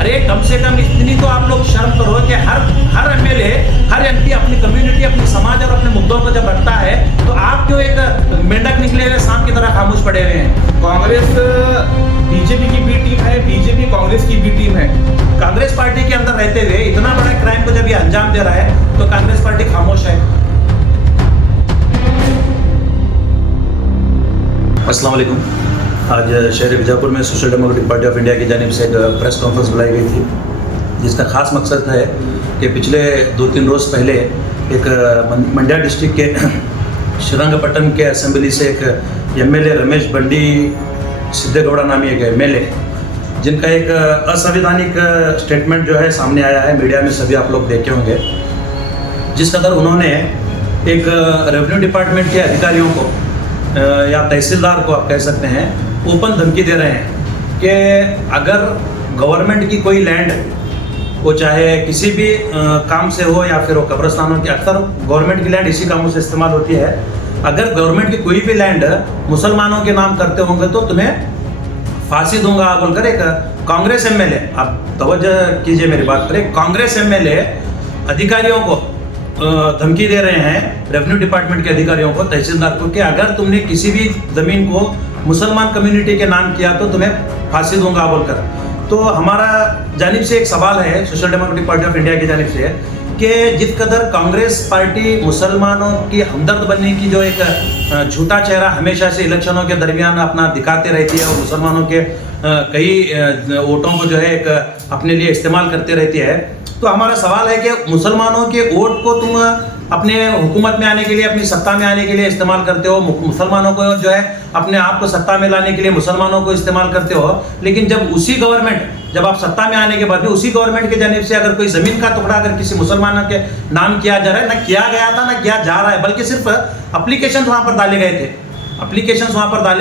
अरे कम से कम इतनी तो आप लोग शर्म करो कि हर एमएलए, हर एमपी अपनी कम्युनिटी, अपनी समाज और अपने मुद्दों को जब रखता है तो आप क्यों एक मेंढक निकले हुए सांप की तरह खामोश पड़े हुए हैं? कांग्रेस बीजेपी की बी टीम है, बीजेपी कांग्रेस की बी टीम है। कांग्रेस पार्टी के अंदर रहते हुए इतना बड़ा क्राइम को जब ये अंजाम दे रहा है तो कांग्रेस पार्टी खामोश है। अस्सलाम वालेकुम। आज शहर बीजापुर में social democratic party of India की जानिब से एक प्रेस कॉन्फ्रेंस बुलाई गई थी, जिसका खास मकसद है कि पिछले 2-3 रोज़ पहले एक मंड्या डिस्ट्रिक्ट के श्रीरंगपट्टनम के असेंबली से एक एमएलए रमेश बंडी सिद्धेगौड़ा नामी एक एमएलए, जिनका एक असंवैधानिक स्टेटमेंट जो है सामने आया है, मीडिया में सभी आप लोग देखे होंगे, जिस कदर उन्होंने एक रेवेन्यू डिपार्टमेंट के अधिकारियों को या तहसीलदार को आप कह सकते हैं ओपन धमकी दे रहे हैं कि अगर गवर्नमेंट की कोई लैंड, वो चाहे किसी भी काम से हो या फिर वो कब्रिस्तानों की, अक्सर गवर्नमेंट की लैंड इसी कामों से इस्तेमाल होती है, अगर गवर्नमेंट की कोई भी लैंड मुसलमानों के नाम करते होंगे तो तुम्हें फांसी दूंगा बोलकर एक कांग्रेस एमएलए, आप तवज्जो कीजिए मेरी बात पर, एक कांग्रेस एमएलए अधिकारियों को धमकी दे रहे हैं, रेवेन्यू डिपार्टमेंट के अधिकारियों को, तहसीलदार को, कि अगर तुमने किसी भी ज़मीन को मुसलमान कम्युनिटी के नाम किया तो तुम्हें फांसी दूंगा बोलकर। तो हमारा जानिब से एक सवाल है social democratic party of India की जानिब से कि जिस कदर कांग्रेस पार्टी मुसलमानों की हमदर्द बनने की जो एक झूठा चेहरा हमेशा से इलेक्शनों के दरमियान अपना दिखाते रहती है और मुसलमानों के कई वोटों को जो है एक अपने लिए इस्तेमाल करते रहती है, तो हमारा सवाल है कि मुसलमानों के वोट को तुम अपने हुकूमत में आने के लिए, अपनी सत्ता में आने के लिए इस्तेमाल करते हो, मुसलमानों को जो है अपने आप को सत्ता में लाने के लिए मुसलमानों को इस्तेमाल करते हो, लेकिन जब उसी गवर्नमेंट, जब आप सत्ता में आने के बाद भी उसी गवर्नमेंट के जानिब से अगर कोई ज़मीन का टुकड़ा अगर किसी मुसलमानों के नाम किया जा रहा है, ना किया गया था ना किया जा रहा है, बल्कि सिर्फ एप्लीकेशन वहाँ पर डाले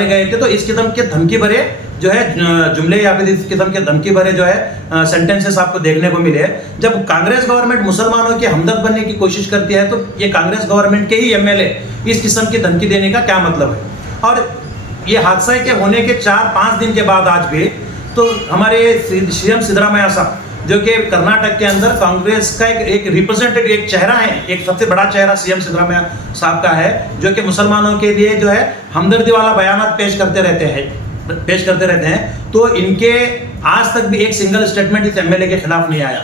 गए थे, तो इस किस्म के धमकी भरे जो है जुमले या फिर इस किस्म के धमकी भरे जो है सेंटेंसेस आपको देखने को मिले। जब कांग्रेस गवर्नमेंट मुसलमानों के हमदर्द बनने की कोशिश करती है तो ये कांग्रेस गवर्नमेंट के ही एमएलए इस किस्म की धमकी देने का क्या मतलब है? और ये हादसा के होने के 4-5 दिन के बाद आज भी तो हमारे सीएम सिद्धरामैया साहब, जो कि कर्नाटक के अंदर कांग्रेस का एक रिप्रेजेंटेटिव, एक चेहरा है, एक सबसे बड़ा चेहरा सीएम सिद्धरामैया साहब का है, जो कि मुसलमानों के लिए जो है हमदर्दी वाला बयान पेश करते रहते हैं, तो इनके आज तक भी एक सिंगल स्टेटमेंट इस एमएलए के खिलाफ नहीं आया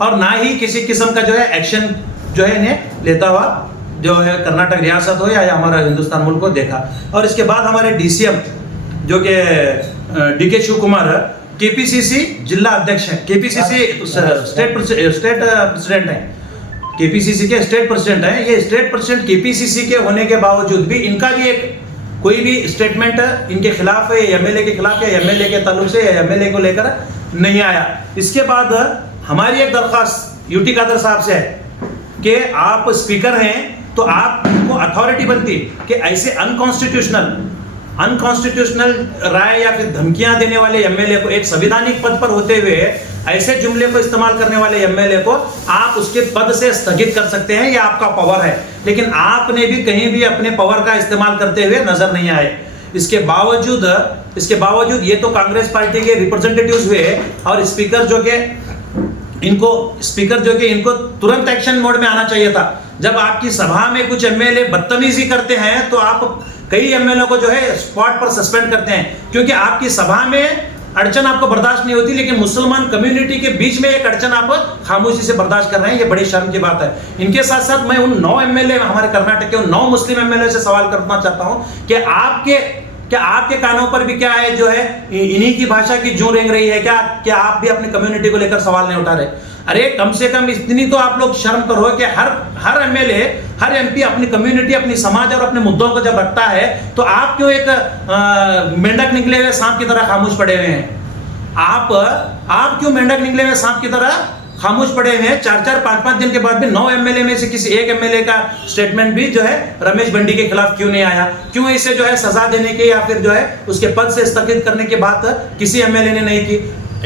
और ना ही किसी किस्म का जो है एक्शन जो है इन्हें लेता हुआ जो है कर्नाटक रियासत हो या हमारा हिंदुस्तान मुल्क को देखा। और इसके बाद हमारे डीसीएम जो कि डीके शिव कुमार केपीसीसी जिला अध्यक्ष हैं, केपीसीसी स्टेट प्रेसिडेंट हैं, केपीसीसी के स्टेट प्रेसिडेंट हैं। ये स्टेट प्रेसिडेंट केपीसीसी के होने के बावजूद भी इनका भी एक कोई भी स्टेटमेंट इनके खिलाफ है, एमएलए के खिलाफ या एमएलए के ताल्लुक से या एमएलए को लेकर नहीं आया। इसके बाद हमारी एक दरख्वास्त यूटी कादर साहब से है कि आप स्पीकर हैं तो आपको अथॉरिटी बनती कि ऐसे अनकॉन्स्टिट्यूशनल राय या फिर धमकियां देने वाले एमएलए को, एक संवैधानिक पद पर होते हुए ऐसे जुमले को इस्तेमाल करने वाले एमएलए को आप उसके पद से स्थगित कर सकते हैं, ये आपका पावर है। लेकिन आपने भी कहीं भी अपने पावर का इस्तेमाल करते हुए नजर नहीं आए। इसके बावजूद ये तो कांग्रेस पार्टी के रिप्रेजेंटेटिव्स हुए और स्पीकर जो कि इनको तुरंत एक्शन मोड में आना चाहिए था। जब आपकी सभा में कुछ एमएलए बदतमीजी करते हैं तो आप कई एमएलए को जो है स्पॉट पर सस्पेंड करते हैं, क्योंकि आपकी सभा में अड़चन आपको बर्दाश्त नहीं होती, लेकिन मुसलमान कम्युनिटी के बीच में एक अड़चन आप खामोशी से बर्दाश्त कर रहे हैं। ये बड़ी शर्म की बात है। इनके साथ साथ मैं उन 9 एमएलए, हमारे कर्नाटक के उन 9 मुस्लिम एमएलए से सवाल करना चाहता हूं कि आपके कानों पर भी क्या है जो है इन्हीं की भाषा की जूं रेंग रही है क्या आप भी अपनी कम्युनिटी को लेकर सवाल नहीं उठा रहे? अरे कम से कम इतनी तो आप लोग शर्म करो कि हर एमएलए, हर एमपी अपनी कम्युनिटी, अपनी समाज और अपने मुद्दों को जब रखता है तो आप क्यों एक मेंढक निकले हुए सांप की तरह खामोश पड़े हुए हैं? आप क्यों मेंढक निकले हुए सांप की तरह खामोश पड़े हुए हैं? 4-4, 5-5 दिन के बाद भी 9 एमएलए में से किसी एक एमएलए का स्टेटमेंट भी जो है रमेश बंडी के खिलाफ क्यों नहीं आया? क्यों इसे जो है सजा देने की या फिर जो है उसके पद से स्थगित करने की बात किसी एमएलए ने नहीं की?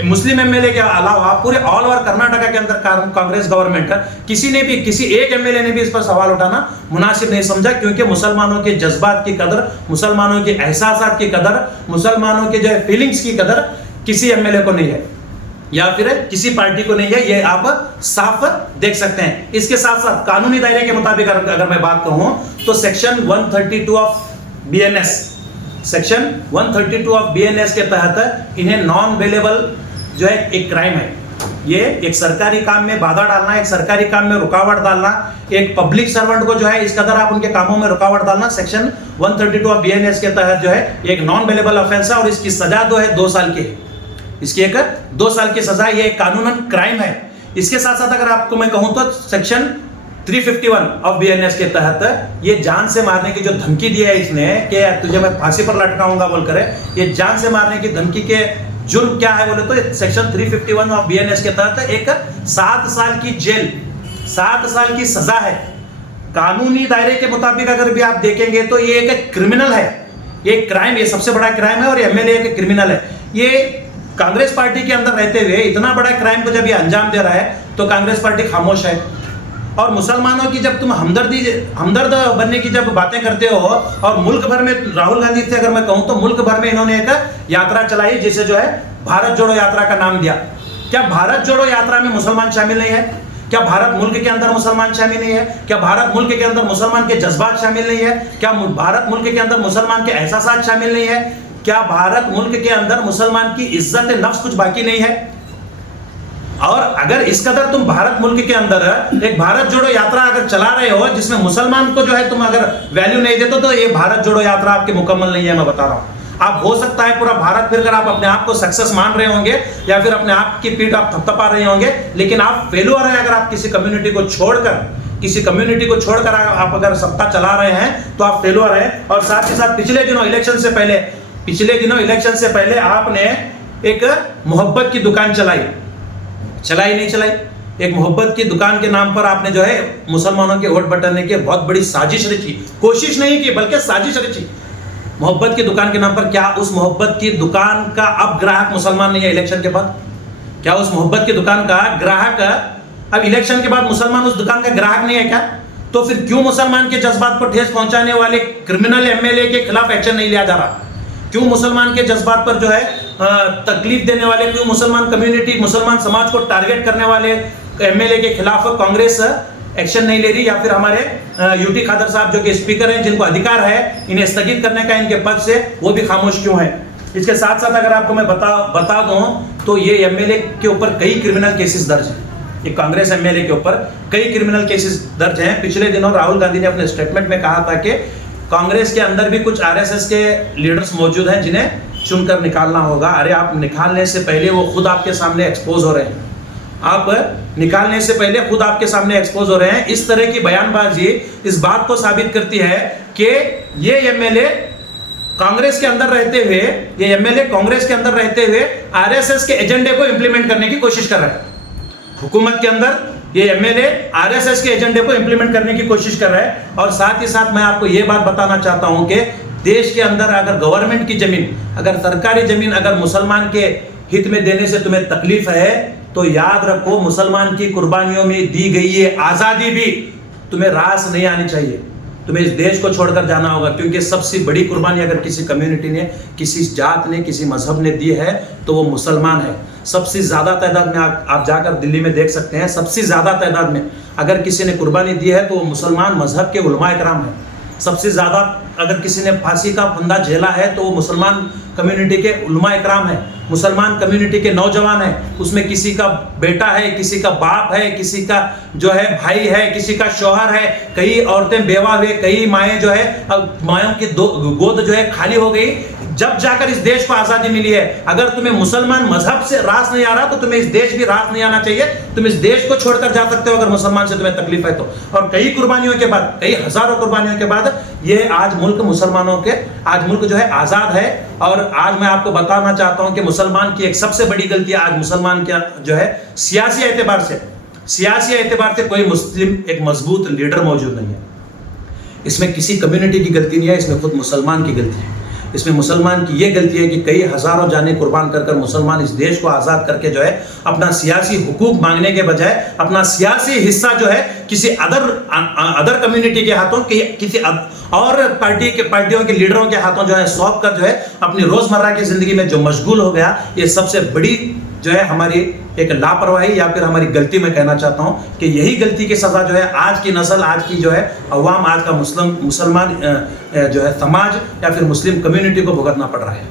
मुस्लिम एमएलए के अलावा पूरे ऑल ओवर कर्नाटका के अंदर कांग्रेस गवर्नमेंट किसी एक एमएलए ने भी इस पर सवाल उठाना मुनासिब नहीं समझा, क्योंकि मुसलमानों के जज्बात की कदर, मुसलमानों के एहसासात की कदर, मुसलमानों के जो है फीलिंग्स की कदर किसी एमएलए को नहीं है। या फिर किसी पार्टी को नहीं है, ये आप साफ देख सकते हैं। इसके साथ साथ कानूनी दायरे के मुताबिक अगर मैं बात कहूं तो section 132 of BNS, section 132 of BNS के तहत इन्हें नॉन अवेलेबल जो है एक क्राइम है। ये एक सरकारी काम में बाधा डालना, एक सरकारी काम में रुकावट डालना, एक पब्लिक सर्वेंट को जो है इस कदर आप उनके कामों में रुकावट डालना, सेक्शन 132 ऑफ बीएनएस के तहत जो है एक नॉन अवेलेबल ऑफेंस है और इसकी सजा जो है 2 साल की है। इसकी एक 2 साल की सजा, ये कानूनन क्राइम है। इसके साथ साथ अगर आपको मैं कहूं तो सेक्शन 351 ऑफ बीएनएस के तहत ये जान से मारने की जो धमकी दी है इसने कि तुझे मैं फांसी पर लटकाऊंगा बोलकर, ये जान से मारने की धमकी के जुर्म क्या है बोले तो सेक्शन 351 ऑफ बीएनएस के तहत एक 7 साल की जेल, 7 साल की सजा है। कानूनी दायरे के मुताबिक अगर भी आप देखेंगे तो ये एक क्रिमिनल है, ये क्राइम, ये सबसे बड़ा क्राइम है और एमएलए एक क्रिमिनल है। ये कांग्रेस पार्टी के अंदर रहते हुए इतना बड़ा क्राइम को जब ये अंजाम दे रहा है तो कांग्रेस पार्टी खामोश है। और मुसलमानों की जब तुम हमदर्द बनने की जब बातें करते हो और मुल्क भर में, राहुल गांधी से अगर मैं कहूं तो मुल्क भर में इन्होंने एक यात्रा चलाई जिसे जो है भारत जोड़ो यात्रा का नाम दिया। क्या भारत जोड़ो यात्रा में मुसलमान शामिल नहीं है? क्या भारत मुल्क के अंदर मुसलमान शामिल नहीं है? क्या भारत मुल्क के अंदर मुसलमान के जज्बात शामिल नहीं है? क्या भारत मुल्क के अंदर मुसलमान के एहसासात शामिल नहीं है? क्या भारत मुल्क के अंदर मुसलमान की इज्जत नफ्स कुछ बाकी नहीं है? और अगर इस कदर तुम भारत मुल्क के अंदर एक भारत जोड़ो यात्रा अगर चला रहे हो जिसमें मुसलमान को जो है तुम अगर वैल्यू नहीं देते तो ये भारत जोड़ो यात्रा आपकी मुकम्मल नहीं है। मैं बता रहा हूं, आप हो सकता है पूरा भारत फिर कर आप अपने आप को सक्सेस मान रहे होंगे या फिर अपने आप की पीठ आप थपथपा रहे होंगे, लेकिन आप फेलुअर हैं। अगर आप किसी कम्युनिटी को छोड़कर आप अगर सत्ता चला रहे हैं तो आप फेलुअर हैं। और साथ ही साथ पिछले दिनों इलेक्शन से पहले आपने एक मोहब्बत की दुकान चलाई नहीं चलाई, एक मोहब्बत की दुकान के नाम पर आपने जो है मुसलमानों के वोट बटोरने की बहुत बड़ी साजिश रची, कोशिश नहीं की बल्कि साजिश रची मोहब्बत की दुकान के नाम पर। क्या उस मोहब्बत की दुकान का अब ग्राहक मुसलमान नहीं है इलेक्शन के बाद? क्या उस मोहब्बत की दुकान का ग्राहक अब इलेक्शन के बाद मुसलमान उस दुकान का ग्राहक नहीं है क्या? तो फिर क्यों मुसलमान के जज्बात पर ठेस पहुंचाने वाले क्रिमिनल एमएलए के खिलाफ एक्शन नहीं लिया जा रहा? क्यों मुसलमान के जज्बात पर जो है तकलीफ देने वाले, क्यों मुसलमान कम्युनिटी, मुसलमान समाज को टारगेट करने वाले एमएलए के खिलाफ कांग्रेस एक्शन नहीं ले रही? या फिर हमारे यूटी खादर साहब जो कि स्पीकर हैं, जिनको अधिकार है इन्हें स्थगित करने का इनके पद से, वो भी खामोश क्यों है? इसके साथ साथ अगर आपको मैं बता दूं तो ये एमएलए के ऊपर कई क्रिमिनल केसेस दर्ज हैं। ये कांग्रेस एमएलए के ऊपर कई क्रिमिनल केसेस दर्ज हैं। पिछले दिनों राहुल गांधी ने अपने स्टेटमेंट में कहा था कि कांग्रेस के अंदर भी कुछ आरएसएस के लीडर्स मौजूद हैं जिन्हें चुनकर निकालना होगा। अरे आप निकालने से पहले वो खुद आपके सामने एक्सपोज हो रहे हैं, आप निकालने से पहले खुद आपके सामने एक्सपोज हो रहे हैं। इस तरह की बयानबाजी इस बात को साबित करती है कि ये एमएलए कांग्रेस के अंदर रहते हुए आरएसएस के एजेंडे को इंप्लीमेंट करने की कोशिश कर रहा है। हुकूमत के अंदर ये एमएलए आरएसएस के एजेंडे को इंप्लीमेंट करने की कोशिश कर रहा है। और साथ ही साथ मैं आपको ये बात बताना चाहता हूं कि देश के अंदर अगर गवर्नमेंट की जमीन, अगर सरकारी जमीन अगर मुसलमान के हित में देने से तुम्हें तकलीफ है तो याद रखो, मुसलमान की कुर्बानियों में दी गई ये आजादी भी तुम्हें रास नहीं आनी चाहिए। तुम्हें इस देश को छोड़कर जाना होगा, क्योंकि सबसे बड़ी कुर्बानी अगर किसी कम्युनिटी ने, किसी जात ने, किसी मजहब ने दी है तो वो मुसलमान है। सबसे ज्यादा तादाद में आप जाकर दिल्ली में देख सकते हैं, सबसे ज्यादा तादाद में अगर किसी ने कुर्बानी दी है तो वो मुसलमान मजहब के उलमा इकराम है। सबसे ज्यादा अगर किसी ने फांसी का फंदा झेला है तो वो मुसलमान कम्युनिटी के उलमा इकराम है, मुसलमान कम्युनिटी के नौजवान है। उसमें किसी का बेटा है, किसी का बाप है, किसी का जो है भाई है, किसी का शौहर है, कई औरतें बेवा हुए, कई माएँ जो है मायों की गोद जो है खाली हो गई जब जाकर इस देश को आजादी मिली है। अगर तुम्हें मुसलमान मजहब से रास नहीं आ रहा तो तुम्हें इस देश भी रास नहीं आना चाहिए। तुम इस देश को छोड़कर जा सकते हो अगर मुसलमान से तुम्हें तकलीफ है तो। और कई कुर्बानियों के बाद, कई हजारों कुर्बानियों के बाद ये आज मुल्क मुसलमानों के, आज मुल्क जो है आजाद है। और आज मैं आपको बताना चाहता हूं कि मुसलमान की एक सबसे बड़ी गलती आज मुसलमान का जो है सियासी एतबार से कोई मुस्लिम एक मजबूत लीडर मौजूद नहीं है। इसमें किसी कम्युनिटी की गलती नहीं है, इसमें खुद मुसलमान की गलती है। इसमें मुसलमान की ये गलती है कि कई हज़ारों जानें कुर्बान कर कर मुसलमान इस देश को आज़ाद करके जो है अपना सियासी हुकूक मांगने के बजाय अपना सियासी हिस्सा जो है किसी अदर कम्युनिटी के हाथों किसी और पार्टियों के लीडरों के हाथों जो है सौंप कर जो है अपनी रोज़मर्रा की ज़िंदगी में जो मशगूल हो गया, ये सबसे बड़ी जो है हमारी एक लापरवाही या फिर हमारी गलती मैं कहना चाहता हूं कि यही गलती की सज़ा जो है आज की नस्ल, आज की जो है अवाम, आज का मुसलमान जो है समाज या फिर मुस्लिम कम्युनिटी को भुगतना पड़ रहा है।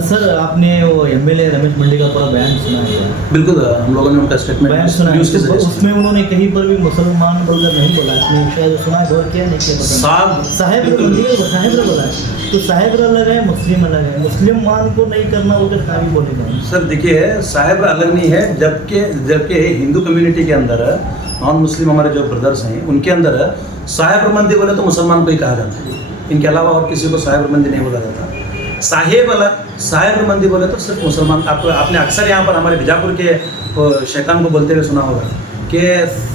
सर, आपने वो एमएलए रमेश मंडी का पूरा बयान सुना है? बिल्कुल, हम लोगों ने उनका बयान सुना है, न्यूज़ के जरिए उसमें उन्होंने कहीं पर भी मुसलमान बोलकर नहीं बोला, शायद सुना है, गौर किया नहीं किया साहेब बोला है, तो साहेब अलग है, मुस्लिम अलग है, मुस्लिम मान को नहीं करना वो क्या भी बोलेगा? सर देखिए, साहेब अलग नहीं है, जबकि हिंदू कम्युनिटी के अंदर नॉन मुस्लिम हमारे जो ब्रदर्स हैं उनके अंदर साहेब मंदी बोले तो मुसलमान को ही कहा जाता है, इनके अलावा और किसी को साहेब मंदी नहीं बोला जाता। साहेब अलग, साहेब मंदी बोले तो सिर्फ मुसलमान। आपने अक्सर यहाँ पर हमारे बीजापुर के शैतान को बोलते हुए सुना होगा कि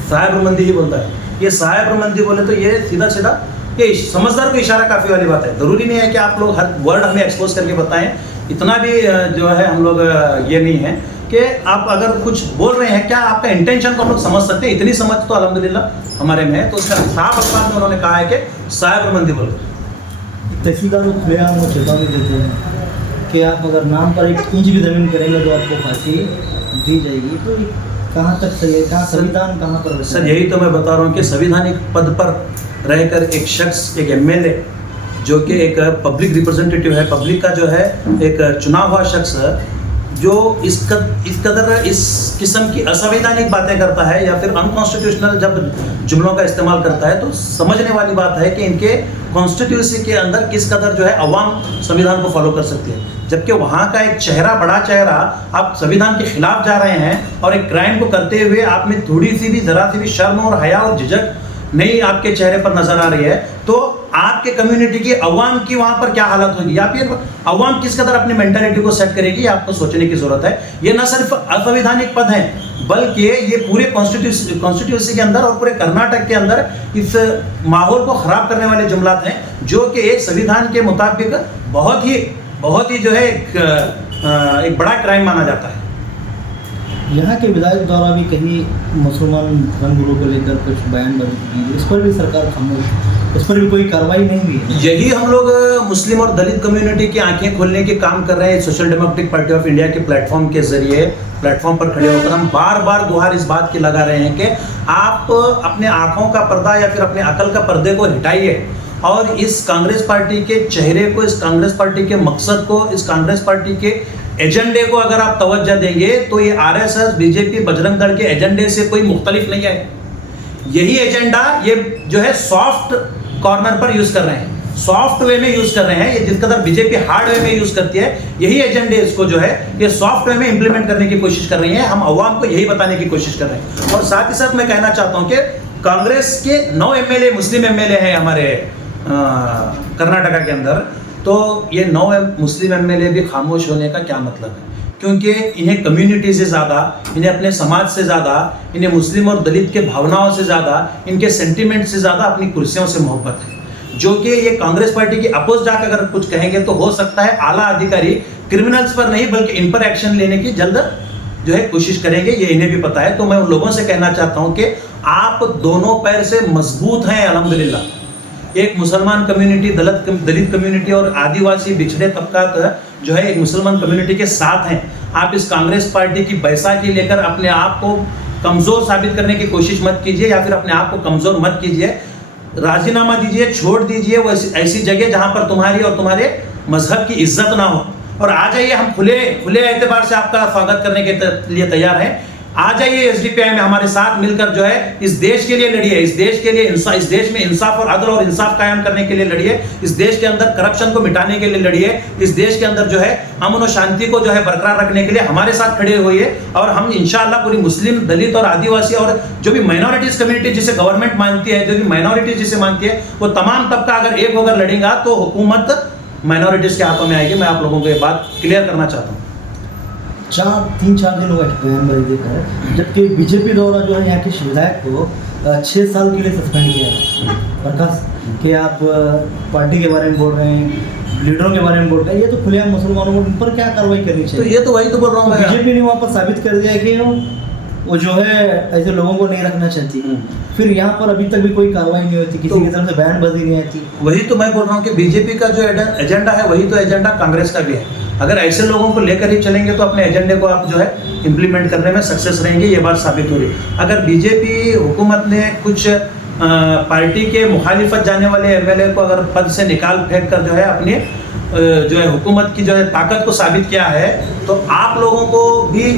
साहेब मंदी ही बोलता है। ये साहेब मंदी बोले तो ये सीधा सीधा ये समझदार को इशारा काफ़ी वाली बात है। ज़रूरी नहीं है कि आप लोग हर वर्ड हमें एक्सपोज करके बताएं, इतना भी जो है हम लोग ये नहीं है कि आप अगर कुछ बोल रहे हैं, क्या आपका इंटेंशन को हम लोग समझ सकते हैं। इतनी समझ तो अल्हम्दुलिल्लाह हमारे में है। तो उसका साफ अल्फाज में उन्होंने कहा है कि साहेब मंदी बोल रहे। तहसीलदार को खुलेआम वो चेतावनी देते हैं कि आप अगर नाम पर एक इंच भी ज़मीन करेंगे तो आपको फांसी दी जाएगी। तो कहाँ तक सही है, कहाँ संविधान कहाँ पर? सर यही तो मैं बता रहा हूँ कि संविधानिक पद पर रहकर एक शख्स, एक एमएलए जो कि एक पब्लिक रिप्रेजेंटेटिव है, पब्लिक का जो है एक चुना हुआ शख्स जो इस कदर इस किस्म की असंवैधानिक बातें करता है या फिर अनकॉन्स्टिट्यूशनल जब जुमलों का इस्तेमाल करता है, तो समझने वाली बात है कि इनके कॉन्स्टिट्यूंसी के अंदर किस कदर जो है अवाम संविधान को फॉलो कर सकती है। जबकि वहाँ का एक चेहरा, बड़ा चेहरा, आप संविधान के खिलाफ जा रहे हैं और एक क्राइम को करते हुए आप में थोड़ी सी भी, ज़रा सी भी शर्म और हया और झिझक नहीं आपके चेहरे पर नजर आ रही है, तो आपके कम्युनिटी की अवाम की वहाँ पर क्या हालत होगी या फिर अवाम किस कदर अपनी मेंटालिटी को सेट करेगी, आपको सोचने की ज़रूरत है। ये न सिर्फ असंवैधानिक पद हैं बल्कि ये पूरे कॉन्स्टिट्यूंसी के अंदर और पूरे कर्नाटक के अंदर इस माहौल को ख़राब करने वाले जुमलात हैं जो कि एक संविधान के मुताबिक बहुत ही जो है एक बड़ा क्राइम माना जाता है। यहाँ के विधायक द्वारा भी कहीं मुसलमान धर्मगुरु को लेकर कुछ बयानबाजी की, इस पर भी सरकार खामोश, इस पर भी कोई कार्रवाई नहीं हुई है। यही हम लोग मुस्लिम और दलित कम्युनिटी की आंखें खोलने के काम कर रहे हैं। Social democratic party of India के प्लेटफॉर्म के जरिए, प्लेटफॉर्म पर खड़े होकर हम बार बार गुहार इस बात की लगा रहे हैं कि आप अपने आंखों का पर्दा या फिर अपने अकल का पर्दे को हटाइए और इस कांग्रेस पार्टी के चेहरे को, इस कांग्रेस पार्टी के मकसद को, इस कांग्रेस पार्टी के एजेंडे को अगर आप तवज्जो देंगे तो ये आरएसएस, बीजेपी, बजरंग दल के एजेंडे से कोई मुख्तलिफ नहीं है। यही एजेंडा ये जो है सॉफ्ट कॉर्नर पर यूज कर रहे हैं, सॉफ्ट वे में यूज कर रहे हैं। ये जिस कदर बीजेपी हार्ड वे में यूज करती है, यही एजेंडे इसको जो है ये सॉफ्ट वे में इंप्लीमेंट करने की कोशिश कर रही है। हम अवाम को यही बताने की कोशिश कर रहे हैं। और साथ ही साथ मैं कहना चाहता हूँ कि कांग्रेस के 9 एमएलए मुस्लिम एमएलए हैं हमारे कर्नाटका के अंदर, तो ये 9 मुस्लिम एमएलए भी खामोश होने का क्या मतलब है? क्योंकि इन्हें कम्युनिटी से ज़्यादा, इन्हें अपने समाज से ज़्यादा, इन्हें मुस्लिम और दलित के भावनाओं से ज़्यादा, इनके सेंटिमेंट से ज़्यादा अपनी कुर्सियों से मोहब्बत है। जो कि ये कांग्रेस पार्टी की अपोज जाकर अगर कुछ कहेंगे तो हो सकता है आला अधिकारी क्रिमिनल्स पर नहीं बल्कि इन पर एक्शन लेने की जल्द जो है कोशिश करेंगे, ये इन्हें भी पता है। तो मैं उन लोगों से कहना चाहता हूँ कि आप दोनों पैर से मजबूत हैं अल्हम्दुलिल्लाह। एक मुसलमान कम्युनिटी, दलित कम्युनिटी और आदिवासी पिछड़े तबकात जो है एक मुसलमान कम्युनिटी के साथ हैं। आप इस कांग्रेस पार्टी की बैसाखी लेकर अपने आप को कमज़ोर साबित करने की कोशिश मत कीजिए या फिर अपने आप को कमज़ोर मत कीजिए। राजीनामा दीजिए, छोड़ दीजिए वो ऐसी जगह जहां पर तुम्हारी और तुम्हारे मजहब की इज्जत ना हो। और आ जाइए, हम खुले एतबार से आपका स्वागत करने के लिए तैयार हैं। आ जाइए एसडीपीआई में हमारे साथ मिलकर जो है इस देश के लिए लड़िए, इस देश के लिए इस देश में इंसाफ और अदल और इंसाफ कायम करने के लिए लड़िए, इस देश के अंदर करप्शन को मिटाने के लिए लड़िए, इस देश के अंदर जो है अमन और शांति को जो है बरकरार रखने के लिए हमारे साथ खड़े होइए। और हम इंशाअल्लाह पूरी मुस्लिम, दलित और आदिवासी और जो भी माइनॉरिटीज कम्युनिटी जिसे गवर्नमेंट मानती है, जो भी माइनॉरिटीज जिसे मानती है, वो तमाम तबका अगर एक होकर लड़ेगा तो हुकूमत माइनॉरिटीज के हाथों में आएगी। मैं आप लोगों को ये बात क्लियर करना चाहता हूँ। 3-4 दिन हुआ बयानबाजी देखा है, जबकि बीजेपी द्वारा जो है यहाँ के विधायक को 6 साल के लिए सस्पेंड किया है बर्खास्त कि आप पार्टी के बारे में बोल रहे हैं, लीडरों के बारे में बोलता है, ये तो खुलेआम मुसलमानों को, उन पर क्या कार्रवाई करनी तो चाहिए? ये तो वही तो बोल रहा हूँ मैं। बीजेपी ने वहाँ पर साबित कर दिया कि वो जो है ऐसे लोगों को नहीं रखना चाहती। फिर यहाँ पर अभी तक भी कोई कार्रवाई नहीं होती, किसी की तरफ से बयानबाजी नहीं आती। वही तो मैं बोल रहा हूँ कि बीजेपी का जो एजेंडा है वही तो एजेंडा कांग्रेस का भी है। अगर ऐसे लोगों को लेकर ही चलेंगे तो अपने एजेंडे को आप जो है इम्प्लीमेंट करने में सक्सेस रहेंगे, ये बात साबित हो रही है। अगर बीजेपी हुकूमत ने कुछ पार्टी के मुखालिफत जाने वाले एमएलए को अगर पद से निकाल फेंक कर जो है अपनी जो है हुकूमत की जो है ताकत को साबित किया है, तो आप लोगों को भी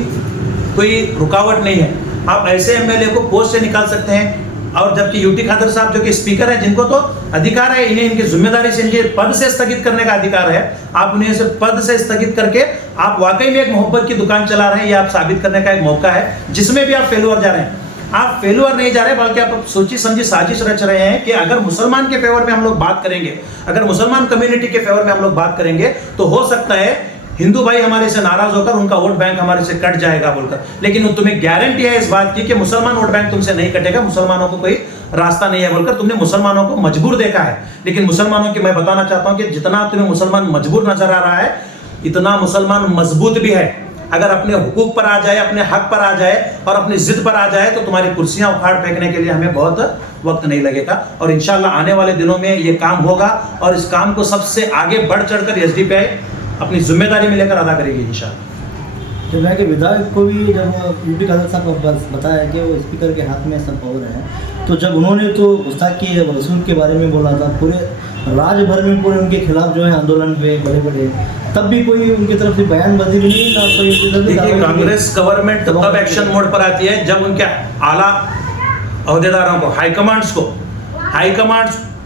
कोई रुकावट नहीं है। आप ऐसे एमएलए को पोस्ट से निकाल सकते हैं। और जबकि यूटी खादर साहब जो कि स्पीकर है, जिनको तो अधिकार है, इन्हें इनकी जिम्मेदारी से इनके पद से स्थगित करने का अधिकार है, आप उन्हें से पद से स्थगित करके आप वाकई में एक मोहब्बत की दुकान चला रहे हैं, ये आप साबित करने का एक मौका है, जिसमें भी आप फेलुअर जा रहे हैं। आप फेलुअर नहीं जा रहे, बल्कि आप सोची समझी साजिश रच रहे हैं कि अगर मुसलमान के फेवर में हम लोग बात करेंगे, अगर मुसलमान कम्युनिटी के फेवर में हम लोग बात करेंगे, तो हो सकता है हिंदू भाई हमारे से नाराज होकर उनका वोट बैंक हमारे से कट जाएगा बोलकर। लेकिन तुम्हें गारंटी है इस बात की कि मुसलमान वोट बैंक तुमसे नहीं कटेगा, मुसलमानों को कोई रास्ता नहीं है बोलकर तुमने मुसलमानों को मजबूर देखा है। लेकिन मुसलमानों की मैं बताना चाहता हूं कि जितना तुम्हें मुसलमान मजबूर नजर आ रहा है, इतना मुसलमान मजबूत भी है। अगर अपने हुकूक पर आ जाए, अपने हक पर आ जाए और अपनी जिद पर आ जाए, तो तुम्हारी कुर्सियां उखाड़ फेंकने के लिए हमें बहुत वक्त नहीं लगेगा। और इंशाल्लाह आने वाले दिनों में ये काम होगा और इस काम को सबसे आगे बढ़ चढ़कर एसडीपीआई अपनी जिम्मेदारी में लेकर अदा करेगी इंशाल्लाह। जब है कि विधायक को भी जब यूटी खादर साहब को बस बताया कि वो स्पीकर के हाथ में सब पावर है, तो जब उन्होंने तो गुस्ताखी रसूल के बारे में बोला था, पूरे राज्य भर में पूरे उनके खिलाफ जो है आंदोलन हुए बड़े बड़े, तब भी कोई उनकी तरफ से बयानबाजी भी नहीं था। देखिए, कांग्रेस गवर्नमेंट तब एक्शन मोड पर आती है जब उनके आला अहदेदारों को, हाईकमांड्स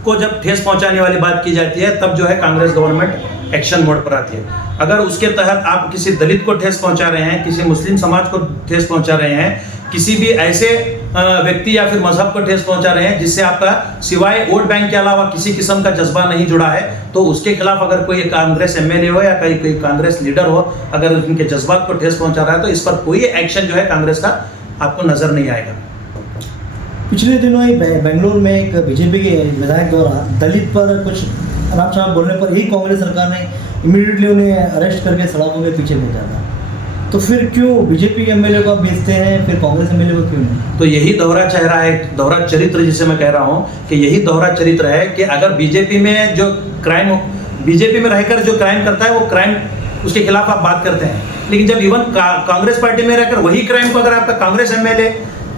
को जब ठेस पहुंचाने वाली बात की जाती है, तब जो है कांग्रेस गवर्नमेंट एक्शन मोड पर आती है। अगर उसके तहत आप किसी दलित को ठेस पहुंचा रहे हैं, किसी मुस्लिम समाज को ठेस पहुंचा रहे हैं, किसी भी ऐसे व्यक्ति या फिर मजहब को ठेस पहुंचा रहे हैं जिससे आपका सिवाय वोट बैंक के अलावा किसी किस्म का जज्बा नहीं जुड़ा है, तो उसके खिलाफ अगर कोई कांग्रेस एमएलए हो या कोई कांग्रेस लीडर हो, अगर उनके जज्बात को ठेस पहुंचा रहा है, तो इस पर कोई एक्शन जो है कांग्रेस का आपको नजर नहीं आएगा। पिछले दिनों ही बेंगलुरु में एक बीजेपी के विधायक द्वारा दलित पर कुछ अनाप शनाप बोलने पर ही कांग्रेस सरकार ने इमीडिएटली उन्हें अरेस्ट करके सड़कों के पीछे भेजा था। तो फिर क्यों बीजेपी के एमएलए को आप भेजते हैं, फिर कांग्रेस एमएलए को क्यों नहीं? तो यही दोहरा चेहरा है, दोहरा चरित्र जिसे मैं कह रहा हूँ कि यही दोहरा चरित्र है कि अगर बीजेपी में जो क्राइम, बीजेपी में रहकर जो क्राइम करता है वो क्राइम उसके खिलाफ आप बात करते हैं, लेकिन जब इवन कांग्रेस पार्टी में रहकर वही क्राइम को अगर आपका कांग्रेस एमएलए,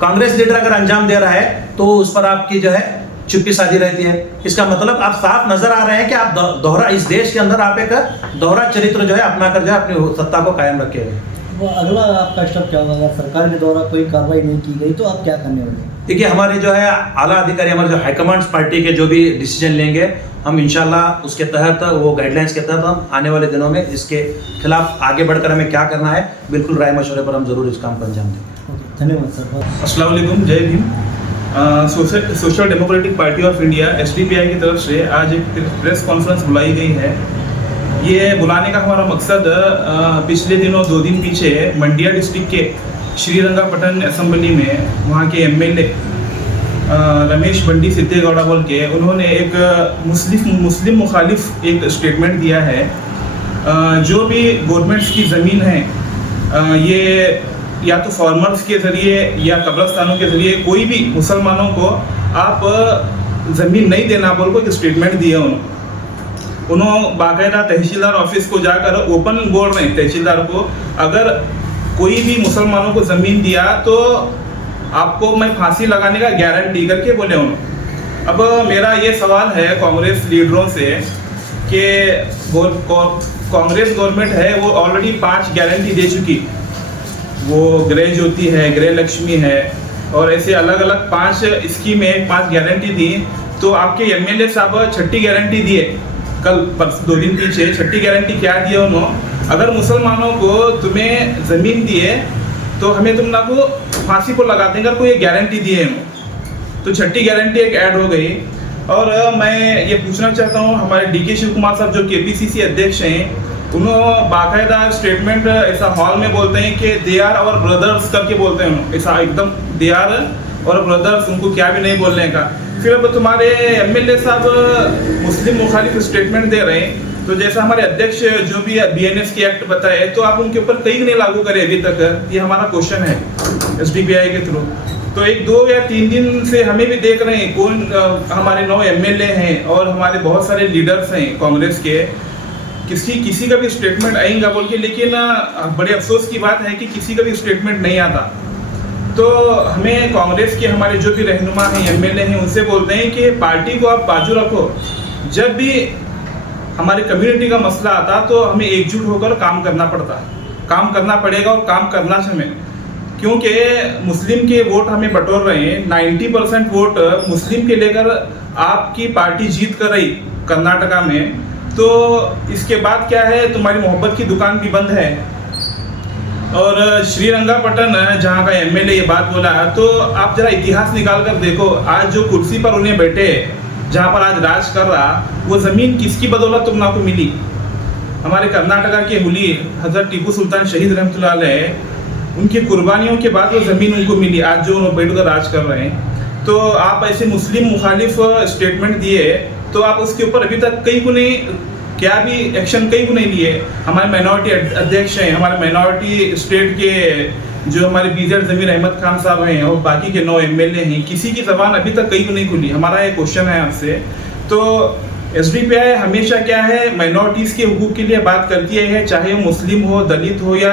कांग्रेस लीडर अगर अंजाम दे रहा है, तो उस पर आपकी जो है चुप्पी साधी रहती है। इसका मतलब आप साफ नजर आ रहे हैं कि आप दोहरा, इस देश के अंदर आप एक दोहरा चरित्र जो है अपना कर जो है अपनी सत्ता को कायम रखे हुए। वो अगला आपका स्टेप क्या होगा? अगर सरकार के द्वारा कोई कार्रवाई नहीं की गई तो आप क्या करने वाले हैं? देखिए, हमारे जो है आला अधिकारी, हमारे जो हाईकमांड पार्टी के जो भी डिसीजन लेंगे, हम इंशाल्लाह उसके तहत, वो गाइडलाइंस के तहत हम आने वाले दिनों में इसके खिलाफ आगे बढ़कर हमें क्या करना है, बिल्कुल राय मशवरे पर हम जरूर इस काम को अंजाम देंगे। धन्यवाद सर। अस्सलाम वालेकुम, जय Bhim. Social democratic party of India SDPI की तरफ से आज एक प्रेस कॉन्फ्रेंस बुलाई गई है। ये बुलाने का हमारा मकसद पिछले दिनों 2 दिन पीछे मंडिया डिस्ट्रिक्ट के श्रीरंगापटन असेंबली में वहाँ के एमएलए रमेश बंडी सिद्धेगौड़ा बोल के उन्होंने एक मुस्लिम मुखालिफ एक स्टेटमेंट दिया है। जो भी गवर्नमेंट्स की ज़मीन है, ये या तो फार्मर्स के ज़रिए या कब्रस्तानों के ज़रिए कोई भी मुसलमानों को आप ज़मीन नहीं देना बोल को एक स्टेटमेंट दिया उन्होंने बाकायदा तहसीलदार ऑफिस को जाकर ओपन बोल रहे हैं तहसीलदार को, अगर कोई भी मुसलमानों को ज़मीन दिया तो आपको मैं फांसी लगाने का गारंटी करके बोले उन्होंने। अब मेरा ये सवाल है कांग्रेस लीडरों से कि कांग्रेस गवर्नमेंट है वो ऑलरेडी 5 गारंटी दे चुकी, वो गृह ज्योति है, गृह लक्ष्मी है और ऐसे अलग अलग 5 स्कीमें 5 गारंटी दी। तो आपके एमएलए साहब 6ठी गारंटी दिए, कल 2 दिन पीछे 6ठी गारंटी क्या दिया उन्होंने, अगर मुसलमानों को तुम्हें ज़मीन दिए तो हमें तुम ना को फांसी को लगा देंगे, कोई गारंटी दिए हैं। तो 6ठी गारंटी एक ऐड हो गई। और मैं ये पूछना चाहता हूँ, हमारे डीके शिव कुमार साहब जो केपीसीसी अध्यक्ष हैं, उन्होंने बाकायदा स्टेटमेंट ऐसा हॉल में बोलते हैं कि दे आर आवर ब्रदर्स करके बोलते हैं, ऐसा एकदम दे आर और ब्रदर्स, उनको क्या भी नहीं बोलने का। फिर अब तुम्हारे एमएलए साहब मुस्लिम मुखालिफ स्टेटमेंट दे रहे हैं, तो जैसा हमारे अध्यक्ष जो भी BNS की एक्ट बताए, तो आप उनके ऊपर कई नहीं लागू करें अभी तक, ये हमारा क्वेश्चन है SDPI के थ्रू। तो 1, 2 या 3 दिन से हमें भी देख रहे हैं कौन हमारे 9 MLA हैं और हमारे बहुत सारे लीडर्स हैं कांग्रेस के, किसी का भी स्टेटमेंट आएगा बोल के, लेकिन बड़े अफसोस की बात है कि किसी का भी स्टेटमेंट नहीं आता। तो हमें कांग्रेस के हमारे जो भी रहनुमा हैं, MLA हैं, उनसे बोलते हैं कि पार्टी को आप बाजू रखो, जब भी हमारे कम्युनिटी का मसला आता तो हमें एकजुट होकर काम करना पड़ेगा और काम करना चाहिए, क्योंकि मुस्लिम के वोट हमें बटोर रहे हैं। 90% वोट मुस्लिम के लेकर आपकी पार्टी जीत कर रही कर्नाटका में, तो इसके बाद क्या है, तुम्हारी मोहब्बत की दुकान भी बंद है। और श्रीरंगापट्टन जहाँ का MLA ये बात बोला, तो आप जरा इतिहास निकाल कर देखो, आज जो कुर्सी पर उन्हें बैठे, जहाँ पर आज राज कर रहा, वो ज़मीन किसकी बदौलत तुम ना को मिली? हमारे कर्नाटका के हुली हज़रत टीपू सुल्तान शहीद रहमतुल्लाह अलैह, उनकी कुर्बानियों के बाद वो ज़मीन उनको मिली, आज जो बैठ कर राज कर रहे हैं। तो आप ऐसे मुस्लिम मुखालिफ स्टेटमेंट दिए, तो आप उसके ऊपर अभी तक कई को नहीं, क्या भी एक्शन कई को नहीं लिए। हमारे माइनॉरिटी अध्यक्ष हैं, हमारे माइनॉरिटी स्टेट के जो हमारे BZ ज़मीर अहमद खान साहब हैं और बाकी के 9 MLA हैं, किसी की ज़बान अभी तक कई को नहीं खुली। हमारा ये क्वेश्चन है आपसे। तो SDPI हमेशा क्या है, माइनॉरिटीज़ के हुकूक के लिए बात करती है, चाहे वो मुस्लिम हो, दलित हो या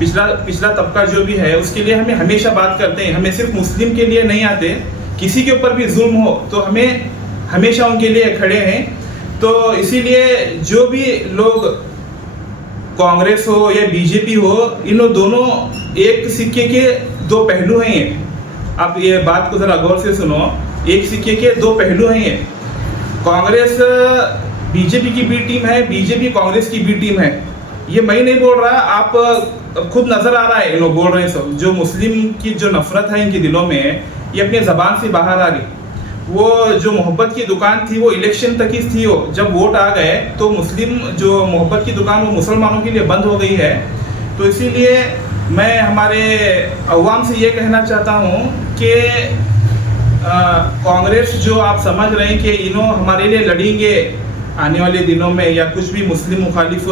पिछला तबका जो भी है, उसके लिए हमें हमेशा बात करते हैं। हमें सिर्फ मुस्लिम के लिए नहीं आते, किसी के ऊपर भी जुल्म हो तो हमें हमेशा उनके लिए खड़े हैं। तो इसीलिए जो भी लोग कांग्रेस हो या BJP हो, इन दोनों एक सिक्के के 2 पहलू हैं। ये आप ये बात को ज़रा गौर से सुनो, एक सिक्के के 2 पहलू हैं ये। कांग्रेस BJP की बी टीम है, BJP कांग्रेस की बी टीम है। ये मैं नहीं बोल रहा, आप खुद नज़र आ रहा है, ये लोग बोल रहे हैं सब। जो मुस्लिम की जो नफरत है इनके दिलों में, ये अपनी ज़बान से बाहर आ रही। वो जो मोहब्बत की दुकान थी वो इलेक्शन तक ही थी, वो जब वोट आ गए तो मुस्लिम जो मोहब्बत की दुकान वो मुसलमानों के लिए बंद हो गई है। तो इसीलिए मैं हमारे अवाम से ये कहना चाहता हूँ कि कांग्रेस जो आप समझ रहे हैं कि इन्हों हमारे लिए लड़ेंगे आने वाले दिनों में, या कुछ भी मुस्लिम मुखालिफ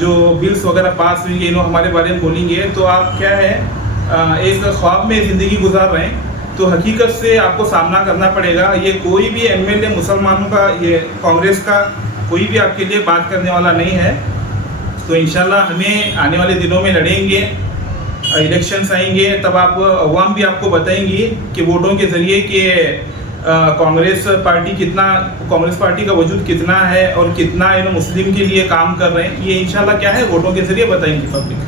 जो बिल्स वगैरह पास हुई इन्हों हमारे बारे में बोलेंगे, तो आप क्या है एक ख्वाब में ज़िंदगी गुजार रहे हैं। तो हकीकत से आपको सामना करना पड़ेगा। ये कोई भी MLA मुसलमानों का, ये कांग्रेस का कोई भी आपके लिए बात करने वाला नहीं है। तो इंशाल्लाह हमें आने वाले दिनों में लड़ेंगे, इलेक्शंस आएंगे, तब आप अवाम भी आपको बताएंगी कि वोटों के ज़रिए कि कांग्रेस पार्टी का वजूद कितना है और कितना मुस्लिम के लिए काम कर रहे हैं। ये इंशाल्लाह क्या है वोटों के ज़रिए बताएंगे पब्लिक।